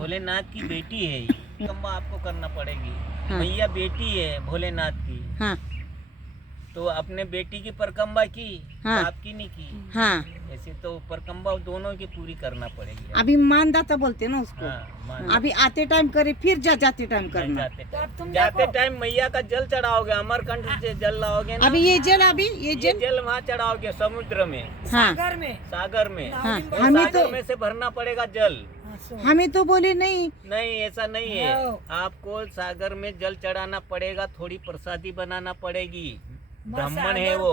भोलेनाथ की बेटी है ये, परिक्रमा आपको करना पड़ेगी। हाँ। मैया बेटी है भोलेनाथ की, हाँ तो अपने बेटी की परिक्रमा की, हाँ। बाप की नहीं की। हाँ ऐसे तो परिक्रमा दोनों की पूरी करना पड़ेगी। अभी मानदाता बोलते हैं ना उसको। हाँ, मान अभी आते टाइम करे, फिर जाते टाइम करना। जाते टाइम मैया का जल चढ़ाओगे, अमरकंठ से जल लाओगे ना। अभी ये जल ये जल वहाँ चढ़ाओगे समुद्र में, हाँ सागर में। हाँ और हमें सागर तो में से भरना पड़ेगा जल। हमें तो बोले नहीं। नहीं, ऐसा नहीं है। आपको सागर में जल चढ़ाना पड़ेगा, थोड़ी प्रसादी बनाना पड़ेगी। ब्राह्मण है वो।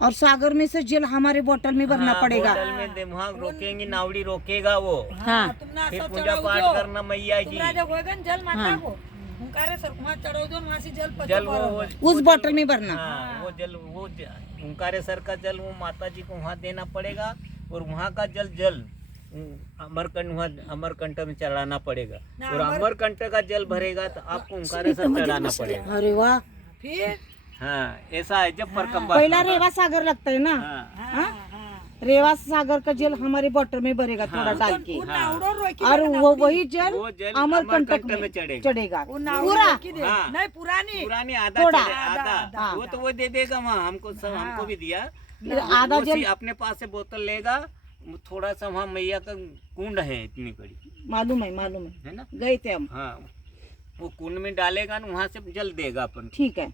और सागर में से जल हमारे बोतल में भरना हाँ, पड़ेगा। बोतल में वहाँ रोकेंगे, नावड़ी रोकेगा वो। हाँ फिर पूजा पाठ करना मैया की। जल वो उस बोतल में भरना। हाँ, वो जल वो ओंकारेश्वर का जल वो माता जी को वहाँ देना पड़ेगा। और वहाँ का जल अमरकंठ, वहाँ अमरकंठ में चढ़ाना पड़ेगा। और अमरकंठ का जल भरेगा तो आपको ओंकारेश्वर चढ़ाना पड़ेगा। अरे वाह। फिर हाँ, ऐसा है जब परिक्रमा। पहला रेवा सागर लगता है ना। हाँ, हाँ? रेवा सागर का जल हमारे बोतल में भरेगा थोड़ा डाल के। हाँ। और वो वही जल वो जल अमरकंटक में चढ़ेगा। चढ़ेगा पूरा। हाँ। नहीं पुरानी पुरानी आधा थोड़ा। आधा हाँ। वो तो वो दे देगा वहाँ हमको, सब हमको भी दिया। फिर आधा वो जल अपने पास से बोतल लेगा। थोड़ा सा वहाँ मैया का कुंड है, इतनी बड़ी, मालूम है है ना। गए थे हम। हाँ, वो कुंड में डालेगा ना, वहाँ से जल देगा अपन। ठीक है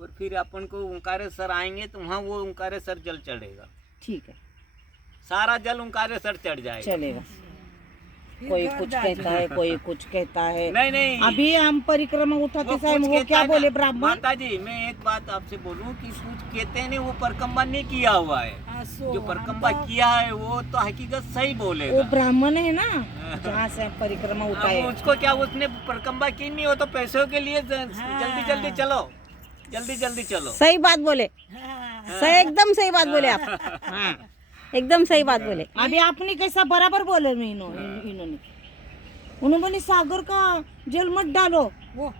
और फिर अपन को ओंकारेश्वर आएंगे तो वहाँ वो ओंकारेश्वर जल चढ़ेगा। ठीक है सारा जल ओंकारेश्वर चढ़ जाएगा। चलेगा। कोई कुछ कहता है, कोई कुछ कहता है। नहीं अभी हम परिक्रमा उठाते कुछ समय वो कहता क्या है ना। बोले ब्राह्मण। माता जी, मैं एक बात आपसे बोलूं कि कुछ कहते हैं नहीं, वो परिक्रमा नहीं किया हुआ है। जो परिक्रमा किया है वो तो हकीकत सही वो बोलेगा। ब्राह्मण है ना, जहाँ से हम परिक्रमा उठाए। अब उसको क्या, उसने परिक्रमा की नहीं हो तो पैसों के लिए जल्दी चलो, जल्दी चलो। सही बात बोले, सही एकदम सही बात बोले आप। हाँ एकदम सही बात बोले। अभी आपने कैसा बराबर बोले इन्होंने उन्होंने बोले सागर का जल मत डालो वो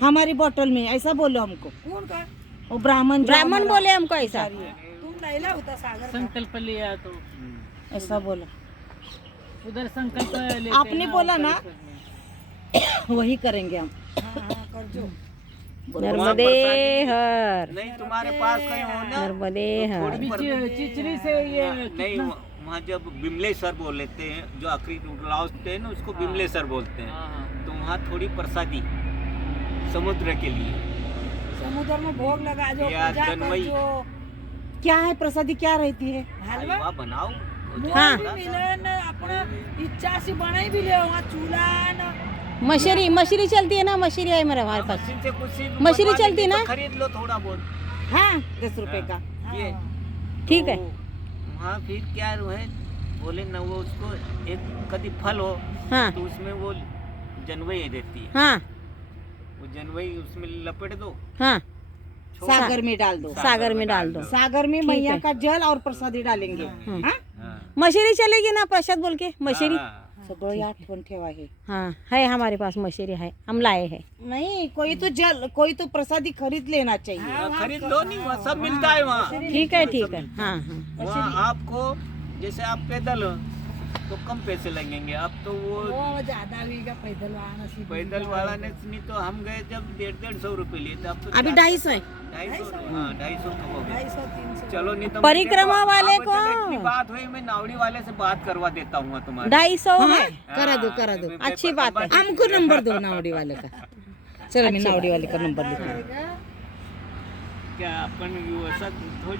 हमारी बोतल में, ऐसा बोलो हमको। कौन का वो ब्राह्मण बोले हमको ऐसा। तुम लैला होता सागर का? संकल्प लिया तो ऐसा बोला उधर संकल्प लेते आपने हैं ना, बोला ना। वही करेंगे हम। हाँ, कर जो। नर्मदे हर, नहीं तुम्हारे पास कहीं हो ना, नर्मदे हर। अभी चिचरी से ये नहीं वहाँ जब बिमलेश्वर बोलते हैं, जो आखिरी लास्ट है ना उसको बिमलेश्वर बोलते हैं। हाँ। तो वहाँ थोड़ी प्रसादी समुद्र के लिए समुद्र में भोग लगा जो, या पूजा कर जनवई। जो। क्या है प्रसादी, क्या रहती है? हलवा हलवा बनाओ। हाँ। भी मिले न, अपने इच्छा से बनाई भी ले वहाँ चूल्हा न। मछली चलती है ना, मछली है मेरे हमारे पास। मशीन से कुछ मछली बनवा चलती लेंगे ना? तो खरीद लो थोड़ा बहुत। हाँ 10 रुपए का। ये ठीक है। वहाँ फिर क्या है, बोले ना वो उसको एक कभी फल हो हाँ तो उसमें वो जनवई रहती है। हाँ वो जनवई उसमें लपेट दो, हाँ सागर में डाल दो। सागर में डाल दो। सागर में मैया का जल और प्रसादी डालेंगे। हाँ? मशेरी चलेगी ना प्रसाद बोल के, मशेरी सगळं आठवण ठेवा हे। हाँ है हमारे पास मशेरी है, हम लाए हैं। नहीं कोई तो जल, कोई तो प्रसादी खरीद लेना चाहिए। खरीद लो, नहीं वहाँ सब मिलता है वहाँ। ठीक है ठीक है। हाँ हाँ वहाँ आपको जैसे आप पैदल हो तो कम पैसे लगेंगे। अब तो वो ज्यादा भी का पैदल वाहन ऐसी पैदल वाला ने नहीं, तो हम गए जब 150-150 रुपए लिए थे। अब तो अभी 250 है। 250, हाँ 250 तो हो गए। 250-300। चलो नहीं तो परिक्रमा वाले अब को इतनी बात हुई, मैं नावड़ी वाले से बात करवा देता हूँ तुम्हारी। 250 है। करा दो हाँ, अच्छी बात है। हमको नंबर दो नावड़ी वाले का। चलो मैं नावड़ी वाले का नंबर लिखूँ। क्या अपन वैसा थोड़ी